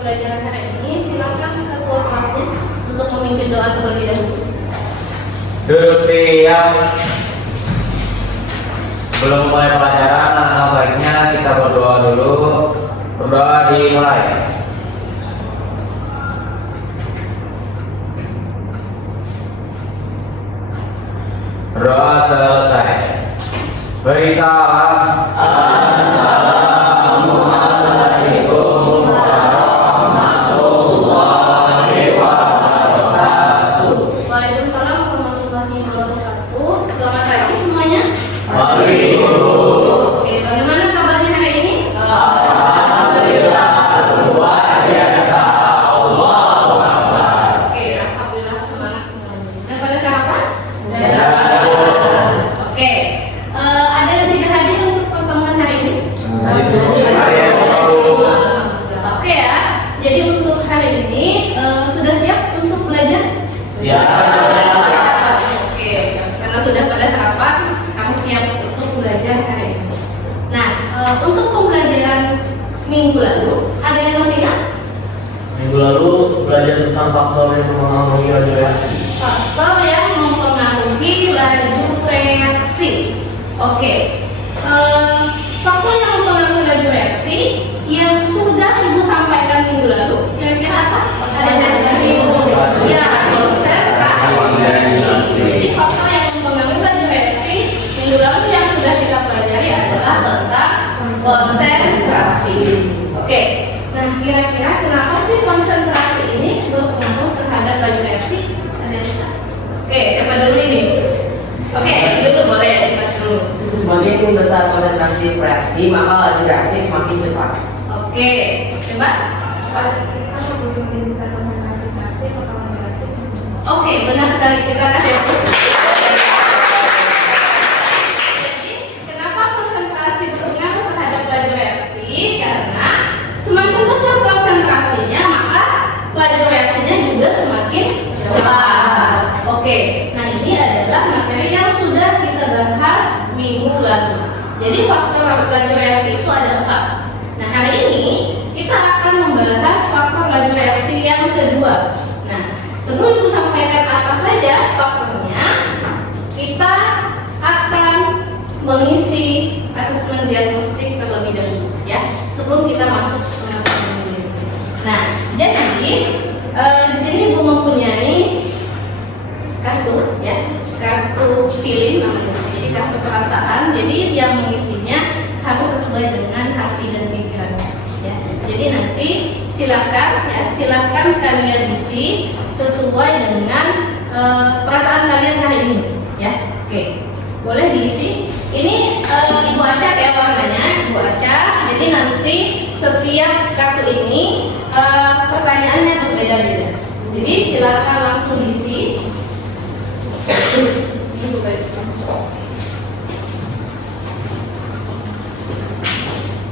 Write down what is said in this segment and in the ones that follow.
pelajaran hari ini, silakan ketua kelasnya untuk memimpin doa terlebih dahulu. Duduk siap. Belum mulai pelajaran, alangkah baiknya kita berdoa dulu. Berdoa dimulai. Berdoa selesai. Beri salam. Assalamualaikum warahmatullahi wabarakatuh. Waalaikumsalam warahmatullahi wabarakatuh. Selamat pagi semuanya. Pagi, Bu. Oke, bagaimana kabarnya hari ini? Alhamdulillah luar biasa. Allahu Akbar. Oke, alhamdulillah semangat semuanya. Sudah pada sarapan? Ya. Oke, ada yang tidak hadir untuk pertemuan hari ini? Oke ya, jadi untuk hari ini sudah siap untuk belajar? Siap. Oke, karena sudah pada sarapan, kamu siap untuk belajar hari ini. Nah, untuk pembelajaran minggu lalu, ada yang masih ingat? Minggu lalu belajar tentang faktor yang mempengaruhi laju reaksi. Faktor yang mempengaruhi laju reaksi. Oke, faktor yang mempengaruhi laju reaksi yang sudah Ibu sampaikan minggu lalu, kira-kira apa? Ada yang ya, konsentrasi. Jadi faktor yang mempengaruhi laju reaksi minggu lalu yang sudah kita pelajari adalah tentang konsentrasi. Oke, nah kira-kira kenapa sih konsentrasi ini berpengaruh terhadap laju reaksi? Ada yang bisa? Oke, siapa dulu ini? Oke, dulu boleh dibahas dulu. Semakin besar konsentrasi reaksi, maka laju reaksi semakin cepat. Oke, coba. Oke, benar sekali. Terima kasih. Jadi, kenapa konsentrasi berpengaruh terhadap laju reaksi? Karena semakin besar konsentrasinya, maka laju reaksinya juga semakin cepat. Oke, nah ini adalah materi yang sudah kita bahas minggu lalu. Jadi faktor laju reaksi itu ada 4. Nah hari ini kita akan membahas faktor laju reaksi yang kedua. Nah sebelum Ibu sampaikan apa saja faktornya, kita akan mengisi asesmen diagnostik terlebih dahulu ya, sebelum kita masuk ke materi ini. Nah jadi di sini Ibu mempunyai kartu ya, kartu feeling namanya. Jadi kartu perasaan. Jadi yang mengisinya harus sesuai dengan hati dan pikirannya ya. Jadi nanti silakan kalian isi sesuai dengan perasaan kalian hari ini ya. Oke, boleh diisi. Ini Ibu acak ya warnanya, Ibu acak. Jadi nanti setiap kartu ini pertanyaannya berbeda-beda. Jadi silakan langsung diisi.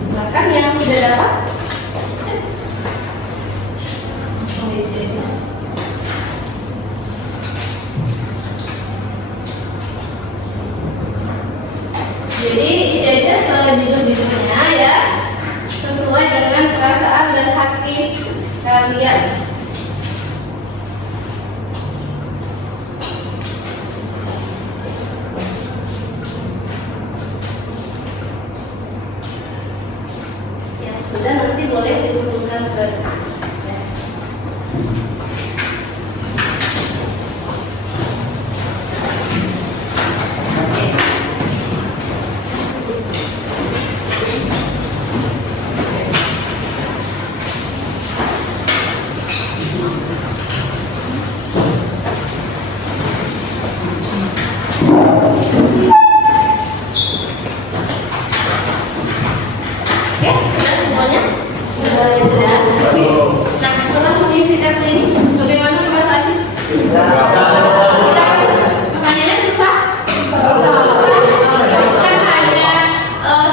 Silakan yang sudah dapat. Jadi isi aja sejujur-jujurnya ya, sesuai dengan perasaan dan hati kalian. Sudah, nanti boleh dihubungkan ke ya. Oke, sudah semuanya? Sudah. Oke. Nah, setelah mengisi kartu ini, bagaimana perasaannya? Pertanyaannya susah? Bukan hanya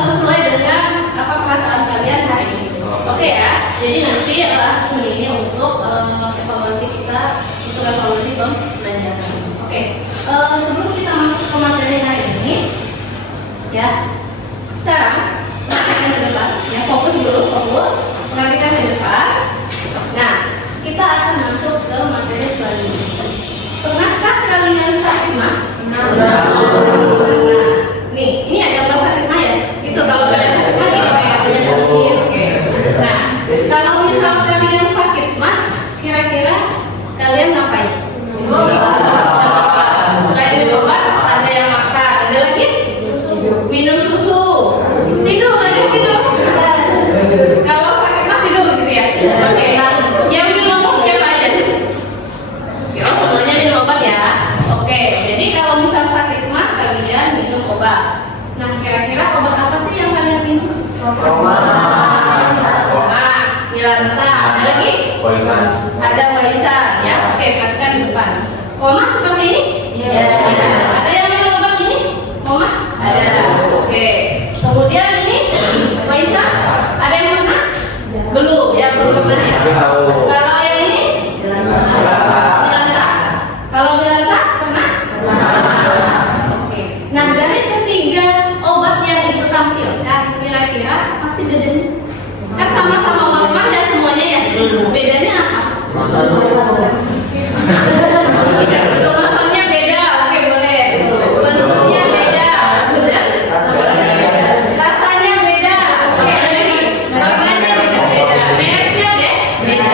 sesuai dengan apa perasaan kalian hari ini. Oke ya. Jadi nanti asesmen ini untuk evaluasi kita, untuk evaluasi pembelajaran. Oke. Sebelum kita masuk ke materi hari ini, ya. Sekarang perhatikan ke depan, ya fokus dulu, perhatikan ke depan. kita akan masuk ke materi selanjutnya. Pernahkah kalian sakit mah? Nah, nih, ini ada gambar sakit mah ya. Itu kalau kalian sakit mah ini kayak punya sakit. Nah, kalau misal kalian sakit mah, kira-kira kalian ngapain? Minum obat. Selain minum obat, ada yang makan, ada lagi minum susu, tidur, ada yang tidur. Kalau sakit mah tidur gitu ya. Oke, yang minum obat siapa aja? Yo, semuanya minum obat ya. Oke, jadi kalau misal sakit mah kalian minum obat. Nah, kira-kira obat apa sih yang kalian minum? Roma, Milanta, ada lagi? Poisan. Ada Waisan ya. Oke, katakan di depan. Koma seperti ini? Ya. Ada yang minum obat ini? Koma? Ada. Oke. Kemudian ini Waisan? Ada yang pernah? Belum ya, belum pernah ya. Tapi tahu. Kalau yang ini? Milanta. Kalau Milanta pernah? Oke. Nah, dari ketiga obat yang itu tampilkan, kira-kira apa sih bedanya? Kan sama-sama obat ya semuanya ya. Bedanya apa? Kemasannya beda, oke boleh. Bentuknya beda, rasanya beda, oke lagi. Warnanya juga beda, mereknya beda.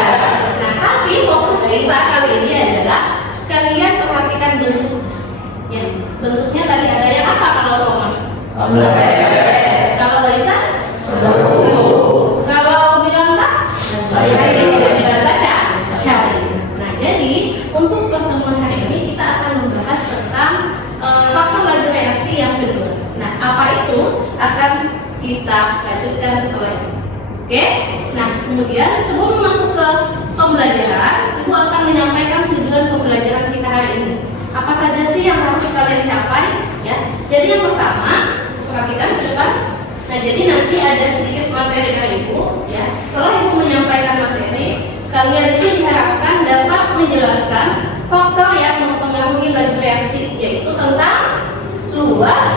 Nah, tapi fokus kita kali ini adalah kalian perhatikan bentuk. Ya, bentuknya tadi ada yang apa kalau Roman? Kalau Waisan? Kalau Milanta? Milanta cari. Nah, jadi untuk pertemuan hari ini kita akan membahas tentang faktor laju reaksi yang kedua. Nah, apa itu akan kita lanjutkan setelah ini. Oke? Nah, kemudian sebelum masuk ke pembelajaran, Ibu akan menyampaikan tujuan pembelajaran kita hari ini. Apa saja sih yang harus kalian capai? Ya. Jadi yang pertama, perhatikan ke depan. Nah, jadi nanti ada sedikit materi dari Ibu. Ya. Setelah Ibu menyampaikan materi, kalian itu diharapkan dapat menjelaskan faktor yang mempengaruhi laju reaksi, yaitu tentang luas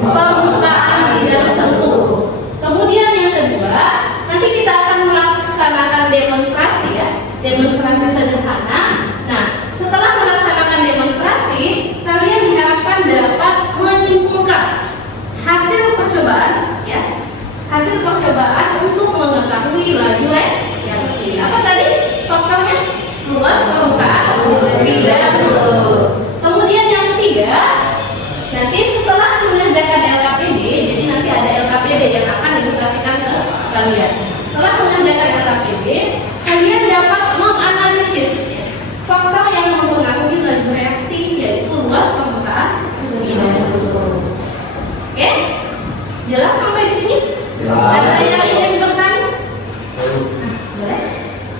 permukaan bidang sentuh. Kemudian yang kedua, nanti kita akan melaksanakan demonstrasi ya, demonstrasi sederhana. Nah, setelah melaksanakan demonstrasi, kalian diharapkan dapat menyimpulkan hasil percobaan ya, hasil percobaan untuk mengetahui laju reaksi. Apa tadi faktornya? Luas permukaan bidang sentuh. Kemudian yang ketiga, nanti setelah mengerjakan LKPD, jadi nanti ada LKPD yang akan dikasihkan ke kalian. Setelah mengerjakan LKPD, kalian dapat menganalisis faktor yang mempengaruhi laju reaksi, yaitu luas permukaan bidang sentuh. Oke? Jelas sampai di sini? Ada yang ingin bertanya? Boleh?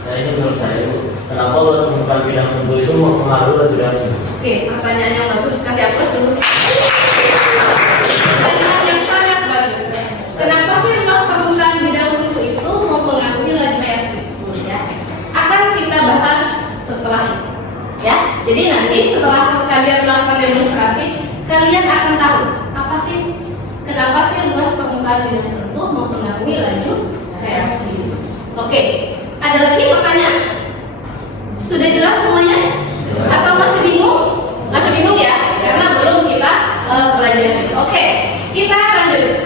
Saya ini menurut saya, kenapa luas permukaan bidang sentuh itu mempengaruhi laju reaksi? Oke, pertanyaan yang bagus, kasih aplaus dulu. Pertanyaan yang sangat bagus. Kenapa sih luas permukaan bidang sentuh itu mempengaruhi laju reaksi? Ya, akan kita bahas setelah ini. Ya, jadi nanti setelah kalian melakukan demonstrasi, kalian akan tahu apa sih, kenapa sih luas permukaan bidang sentuh mempengaruhi laju reaksi. Oke, ada lagi pertanyaan? Sudah jelas semuanya? Atau masih bingung? Masih bingung ya? Karena belum kita pelajari. Oke, kita lanjut.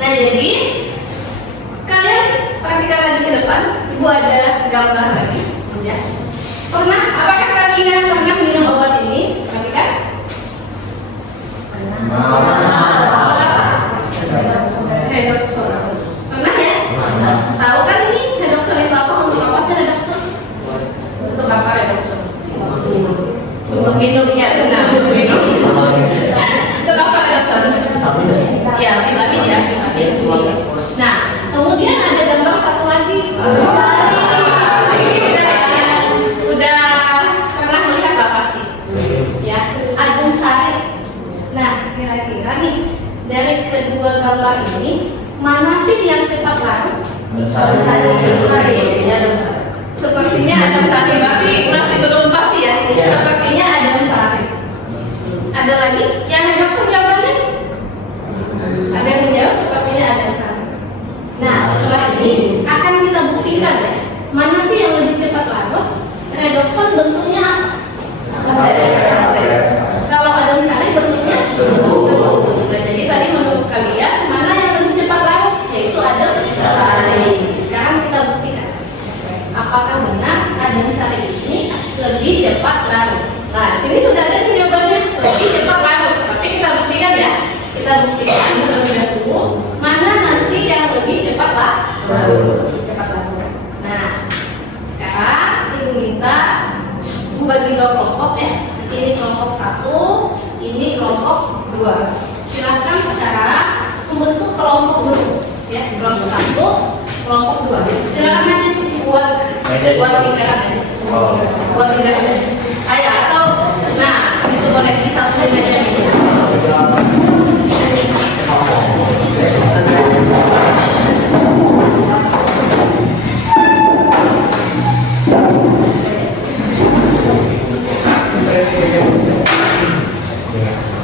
Nah, jadi kalian perhatikan lagi ke depan. Ibu ada gambar lagi. Ya. Pernah? Apakah kalian pernah minum obat ini? Perhatikan. Obat apa? Redoxon. Pernah ya? Tahu kan ini redoxon itu apa? Untuk apa sih redoxon? Untuk apa redoxon? Untuk minum ya, benar. Untuk minum. Untuk apa redoxon? Ya, vitamin ya, vitamin C. Nah, kemudian ada gambar satu lagi. Udah pernah melihat nggak pasti? Ya, Agung Sari. Nah, kira-kira nih dari kedua gambar ini mana sih yang cepat larut? Sepertinya Adam Sari, tapi masih belum pasti ya. Sepertinya Adam Sari. Ada lagi yang redoxon jawabannya? Ada yang menjawab sepertinya Adam Sari. Nah, setelah ini akan kita buktikan ya, mana sih yang lebih cepat larut kita bagi dua kelompok ya. Nanti ini kelompok 1, ini kelompok 2. Silakan sekarang membentuk kelompok dulu ya. Kelompok 1, kelompok 2. Silakan aja buat tinggalan aja. Buat tinggalan aja. Ayo atau nah itu boleh disatuin aja meja.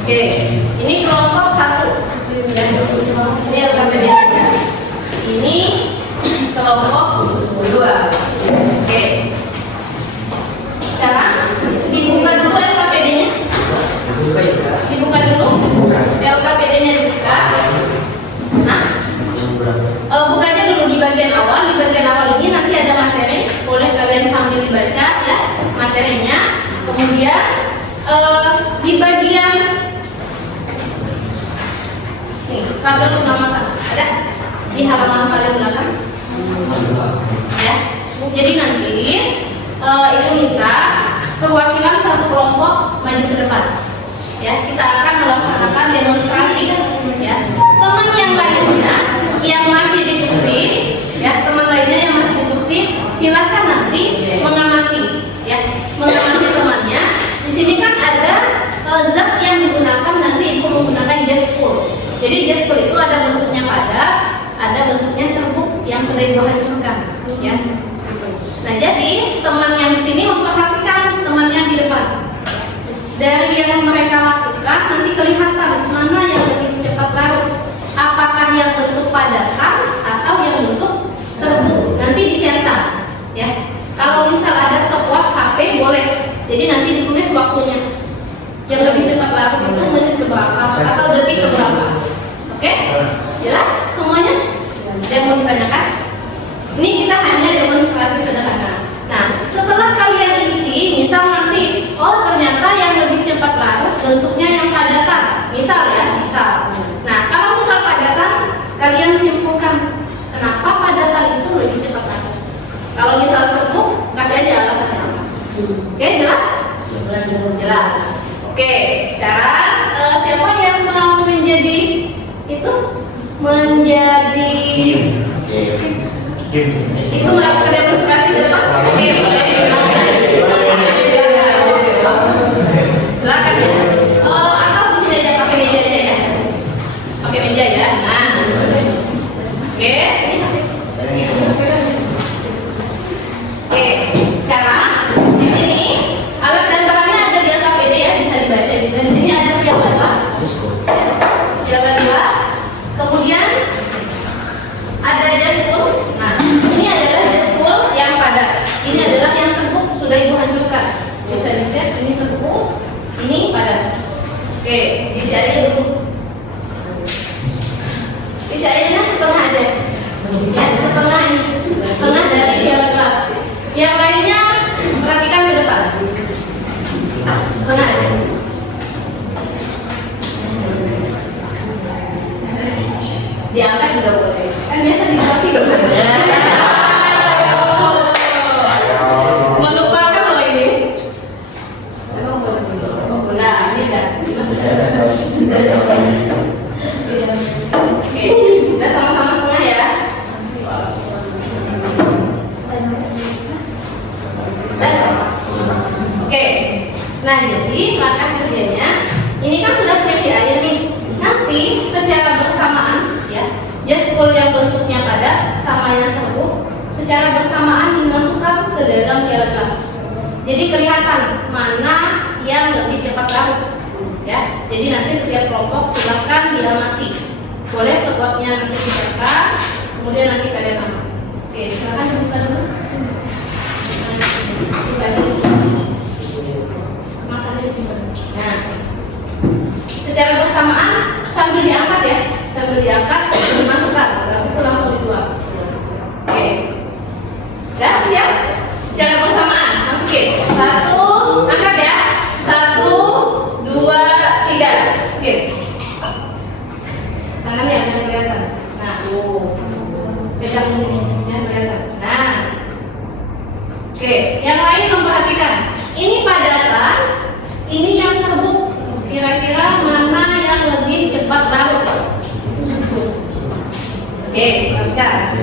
Oke, ini kelompok 1. Ini LKPD-nya. Ini kelompok 2. Oke. Sekarang dibuka dulu LKPD-nya. Dibuka dulu. LKPD-nya dibuka. Nah, bukanya dulu di bagian awal. Di bagian awal ini nanti ada materi. Boleh kalian sambil dibaca ya materinya. Kemudian di bagian kabel pengamatan ada di halaman paling belakang ya. Jadi nanti ibu minta perwakilan satu kelompok maju ke depan ya. Kita akan melaksanakan demonstrasi ya. Teman yang lainnya yang masih di kursi ya, teman lainnya yang masih di kursi silahkan nanti mengamati ya, mengamati temannya. Di sini kan ada zat yang digunakan, nanti ibu menggunakan gestur. Jadi gestur itu ada bentuknya padat, ada bentuknya serbuk yang sudah ibu hancurkan, ya. Nah, jadi teman yang di sini memperhatikan teman yang di depan. Dari yang mereka masukkan nanti kelihatan mana yang lebih cepat larut. Apakah yang bentuk padatan atau yang bentuk serbuk? Nanti dicetak, ya. Kalau misal ada stopwatch HP boleh. Jadi nanti ditulis waktunya. Yang lebih cepat larut itu menit keberapa atau detik keberapa. Oke? Jelas semuanya? Ada yang mau ditanyakan? Ini kita hanya demonstrasi sederhana. Nah, setelah kalian isi, misal nanti, oh ternyata yang lebih cepat larut bentuknya yang padatan. Misal ya, misal. Nah, kalau misal padatan, kalian simpulkan kenapa padatan itu lebih cepat larut. Kalau misal serbuk, kasih aja alasannya apa. Oke, jelas? Jelas. Oke, sekarang siapa yang mau menjadi itu? Menjadi itu melakukan demonstrasi ke depan? Oke, boleh. Silakan ya. Atau di sini aja pakai meja aja ya. Pakai meja ya. Nah. Oke. Oke, sekarang di sini alat dan bahannya ada di LKPD ya, bisa dibaca. Dan di sini ada piala gelas, piala gelas. Kemudian ada gestur. Nah, ini adalah gestur yang padat. Ini adalah yang serbuk sudah ibu hancurkan. Bisa dicek, ini serbuk, ini padat. Oke, isi aja dulu. Isi airnya setengah aja. Ya, setengah ini, setengah dari piala gelas. Yang lainnya perhatikan ke depan. Setengah aja. Diangkat juga boleh. Kan biasa dikasih dulu. Melupakan loh ini. Emang boleh. Oh, nah ini dah. Oke, kita sama-sama setengah ya. Oke, nah jadi langkah kerjanya ini kan sudah terisi air nih. Nanti secara bersamaan ya, gestur yang bentuknya padat sama yang serbuk secara bersamaan dimasukkan ke dalam piala gelas. Jadi kelihatan mana yang lebih cepat larut ya. Jadi nanti setiap kelompok silakan diamati. Boleh stopwatchnya nanti dicetak, kemudian nanti kalian amati. Oke, silakan dibuka dulu. Buka dulu. Nah, secara bersamaan sambil diangkat ya, sambil diangkat dimasukkan, itu langsung dibuang. Oke, ya siap? Secara bersamaan masukin. 1, angkat ya. 1, 2, 3. Oke. Tangannya yang kelihatan. Nah, pegang di sini, yang kelihatan. Nah, oke. Oke, yang lain memperhatikan. Ini padatan, ini yang serbuk. Kira-kira mana yang lebih cepat larut? Oke, perhatikan.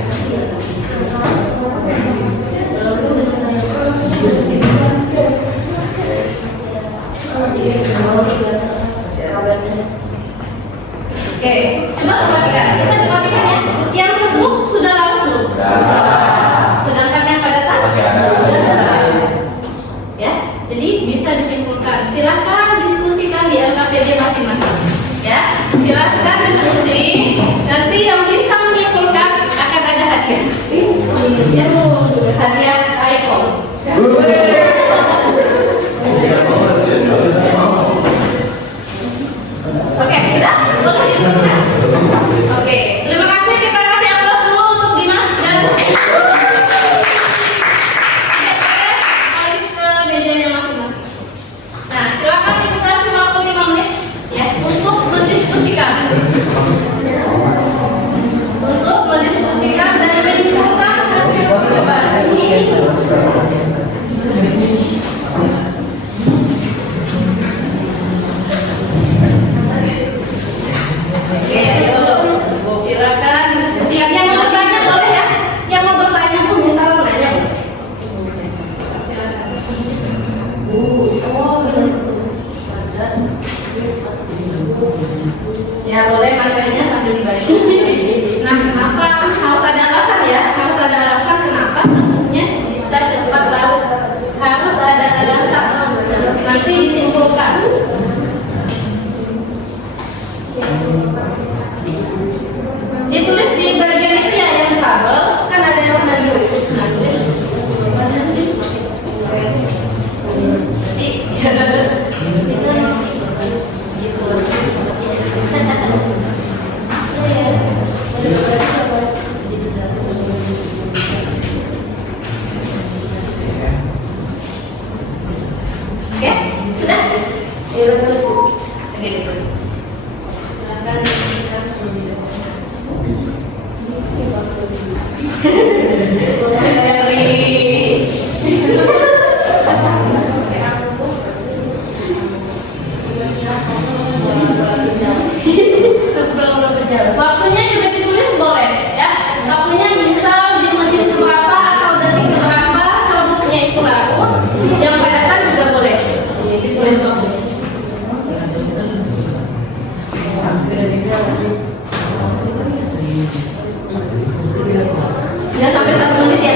Oke, coba perhatikan. Bisa diperhatikan ya. Yang serbuk sudah larut belum? Sedangkan yang padatan Masih ada. ya. Jadi bisa disimpulkan. Silakan diskusikan di LKPD masing-masing. Ya, silakan diskusi. Nanti yang bisa menyimpulkan akan ada hadiah. Hadiah iPhone. Oke, sudah? Boleh ditentukan? Oke, terima kasih. Kita kasih aplaus dulu untuk Dimas dan balik ke mejanya masing-masing. Nah, silakan dikasih waktu 5 menit ya untuk mendiskusikan. Untuk mendiskusikan dan menyimpulkan hasil percobaan ini. Oke, silakan diskusi. Yang mau bertanya boleh ya. Yang mau bertanya pun bisa bertanya. Silakan. Ya boleh materinya sambil dibaca. Nah, kenapa harus ada alasan ya? Harus ada alasan kenapa serbuknya bisa cepat larut. Harus ada alasan. Nanti disimpulkan. Ditulis di bagian itu ya yang tabel, kan ada yang tadi. Nah, tulis. Oke, sudah? Oke, terus. Silakan dilanjutkan terlebih dahulu. Waktunya juga ditulis boleh ya. Waktunya misal di menit berapa atau detik berapa serbuknya itu larut. Yang padatan juga boleh ditulis waktunya. Nggak sampai 1 menit ya?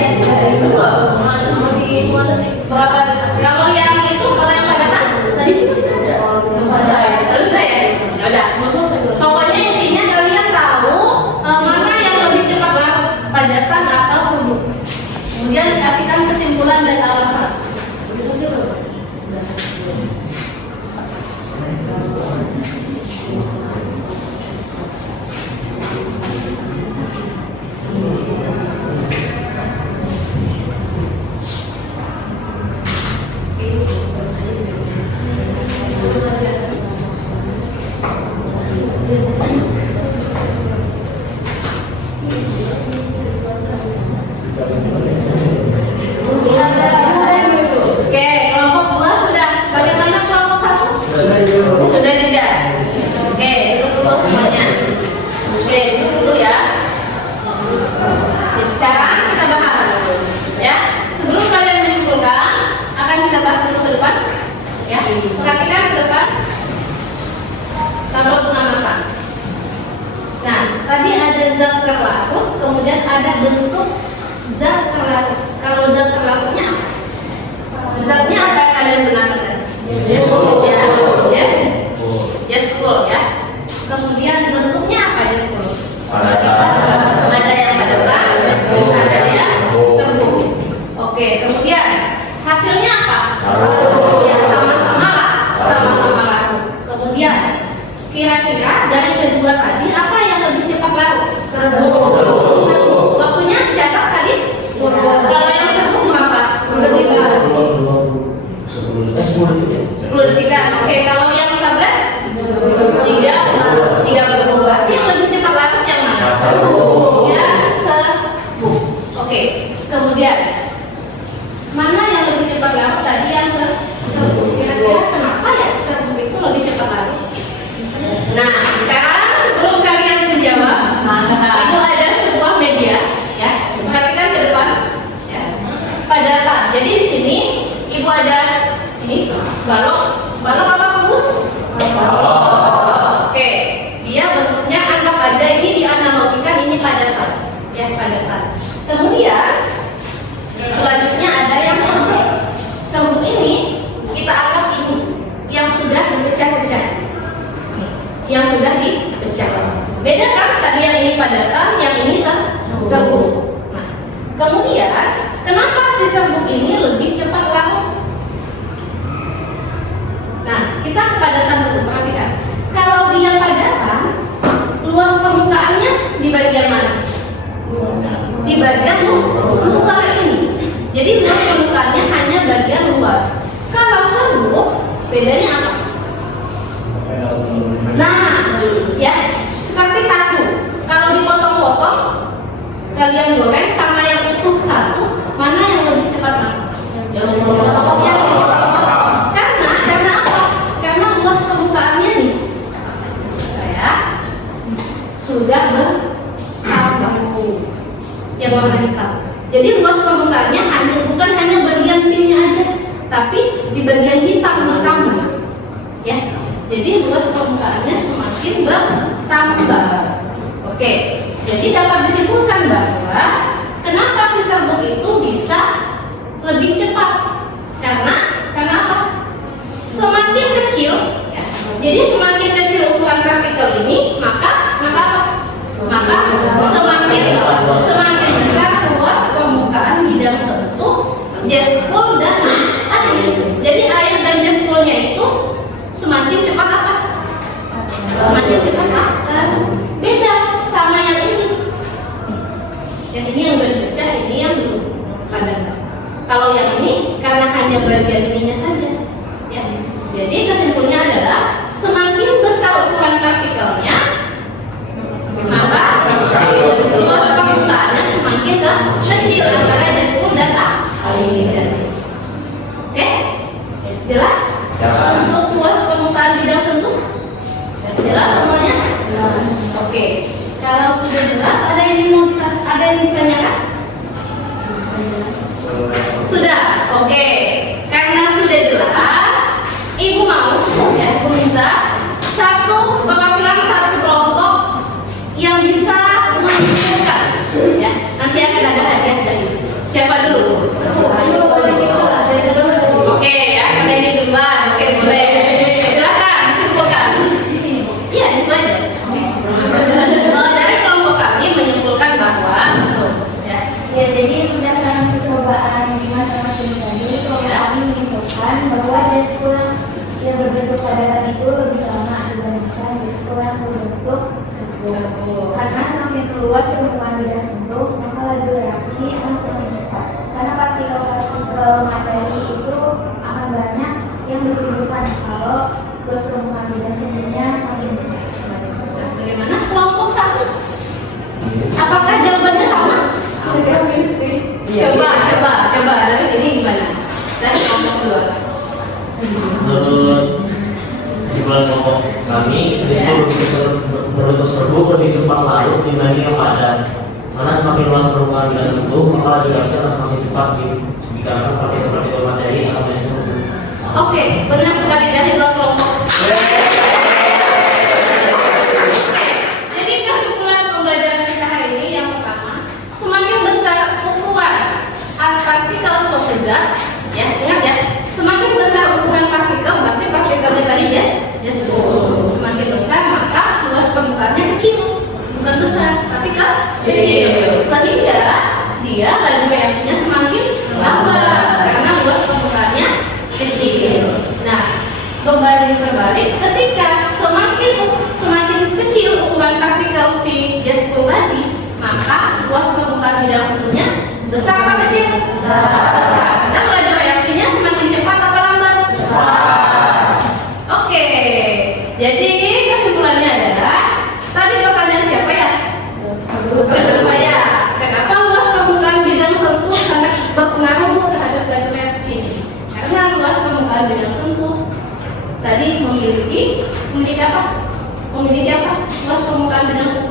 Berapa? Kalau yang itu, kalau yang padatan tadi sih ada. Saya ada. Pokoknya intinya kalian tahu mana yang lebih cepat larut, padatan atau serbuk. Kemudian kasihkan kesimpulan dan alasan. Oke, kelompok 2 sudah. Bagaimana kelompok 1? Sudah juga. Oke, duduk dulu semuanya. Oke, duduk dulu ya. Jadi sekarang kita bahas ya. Sebelum kalian menyimpulkan, akan kita bahas dulu ke depan. Ya, perhatikan ke depan. Tabel pengamasan. Nah, tadi ada zat terlarut, kemudian ada bentuk zat terlarut. Kalau zat terlarutnya apa? Zatnya apa yang kalian gunakan tadi? Yes, yes, cool ya. Kemudian bentuknya apa yes, cool? Ada yang padatan, ada yang serbuk. Oke, kemudian hasilnya apa? Ya sama-sama larut. Kemudian kira-kira dari kedua tadi apa yang lebih cepat larut? Serbuk. Waktunya dicatat tadi. Kalau yang serbuk berapa? 10 detik. Oke, kalau yang tablet 30. Berarti yang lebih cepat larut yang mana? Ya, serbuk. Oke, kemudian Mana yang lebih cepat larut tadi yang serbuk. Kira-kira kenapa ya serbuk itu lebih cepat larut? Nah, sekarang sebelum kalian menjawab, itu ada sebuah media, ya. Perhatikan ke depan, ya. Padatan. Jadi di sini ibu ada ini balok apa bagus? Oke, dia bentuknya anggap aja ini dianalogikan ini padatan, ya padatan. Kemudian selanjutnya ada yang serbuk. Serbuk ini kita anggap ini yang sudah dipecah-pecah, yang sudah dipecah. Beda kan tadi yang ini padatan, yang ini serbuk. Nah, kemudian kenapa si serbuk ini lebih cepat larut? Nah, kita kepadatan dulu, perhatikan. Kalau dia padatan, luas permukaannya di bagian mana? Di bagian luar ini. Jadi luas permukaannya hanya bagian luar. Kalau serbuk, bedanya apa? Nah, ya seperti tahu. Kalau dipotong-potong, kalian goreng sama yang utuh satu, mana yang lebih cepat matang? Yang karena apa? Karena luas permukaannya nih, saya sudah bertambah yang warna hitam. Jadi luas permukaannya bukan hanya bagian pinnya aja, tapi di bagian hitam bertambah. Ya, jadi luas permukaannya semakin bertambah. Oke, jadi dapat disimpulkan bahwa kenapa si serbuk itu bisa lebih cepat? Karena apa? Semakin kecil, ya. Jadi semakin kecil ukuran partikel ini, maka semakin besar luas permukaan bidang sentuh jet-spool dan air. Jadi air dan jet-spoolnya itu semakin cepat apa? Semakin cepat larut. Beda sama yang ini. Yang ini yang udah dipecah, ini yang belum padat. Kalau yang ini karena hanya bagian ininya saja, ya. Jadi kesimpulannya adalah semakin besar ukuran partikelnya, maka luas permukaannya semakin kecil antara jet-spool dan air. Oke, jelas? Untuk luas permukaan bidang sentuh, jelas semuanya? Oke, kalau sudah jelas, ada yang ditanyakan? Sudah, oke. Karena sudah jelas, ibu mau, ya, ibu minta Bapak bilang satu kelompok yang bisa menyimpulkan, ya. Nanti akan ada hadiah dari siapa dulu? Oke, ya, ada ini duluan. Oke, boleh. Silakan simpulkan. Di sini, Bu. Iya, di situ aja. Dari kelompok kami menyimpulkan bahwa, ya, jadi berdasarkan percobaan Dimas sama tim tadi, kelompok kami menyimpulkan bahwa jet-spool yang berbentuk padatan itu lebih lama dibandingkan jet-spool yang berbentuk serbuk. Karena semakin luas permukaan bidang sentuh, maka laju reaksi akan semakin cepat. Karena partikel-partikel materi itu akan banyak yang bertumbukan kalau luas permukaan bidang sentuhnya makin besar. Bagaimana kelompok satu? Apakah jawabannya sama? Coba dari sini gimana? Dari kelompok dua. Menurut kesimpulan kelompok kami, berbentuk serbuk lebih cepat larut dibanding yang padat. Karena semakin luas permukaan bidang sentuh, maka laju reaksi akan semakin cepat dikarenakan partikel-partikel materi yang akan menyentuh. Oke, benar sekali dari dua kelompok. Jadi kesimpulan pembelajaran kita hari ini yang pertama, semakin besar ukuran partikel suatu zat, ya ingat ya, semakin besar ukuran partikel, berarti partikelnya tadi jet-spool. Semakin besar maka luas permukaannya kecil, bukan besar, tapi kecil, sehingga dia laju reaksinya semakin lambat karena luas permukaannya kecil. Nah, berbalik ketika semakin kecil ukuran partikel si jet-spool tadi, maka luas permukaan bidang sentuhnya besar apa kecil? Besar. Dan laju reaksinya semakin cepat apa lambat? Cepat. Oke. Jadi kesimpulannya adalah tadi pertanyaan siapa ya? Saya. Kenapa luas permukaan bidang sentuh sangat berpengaruh terhadap laju memiliki apa? Luas permukaan bidang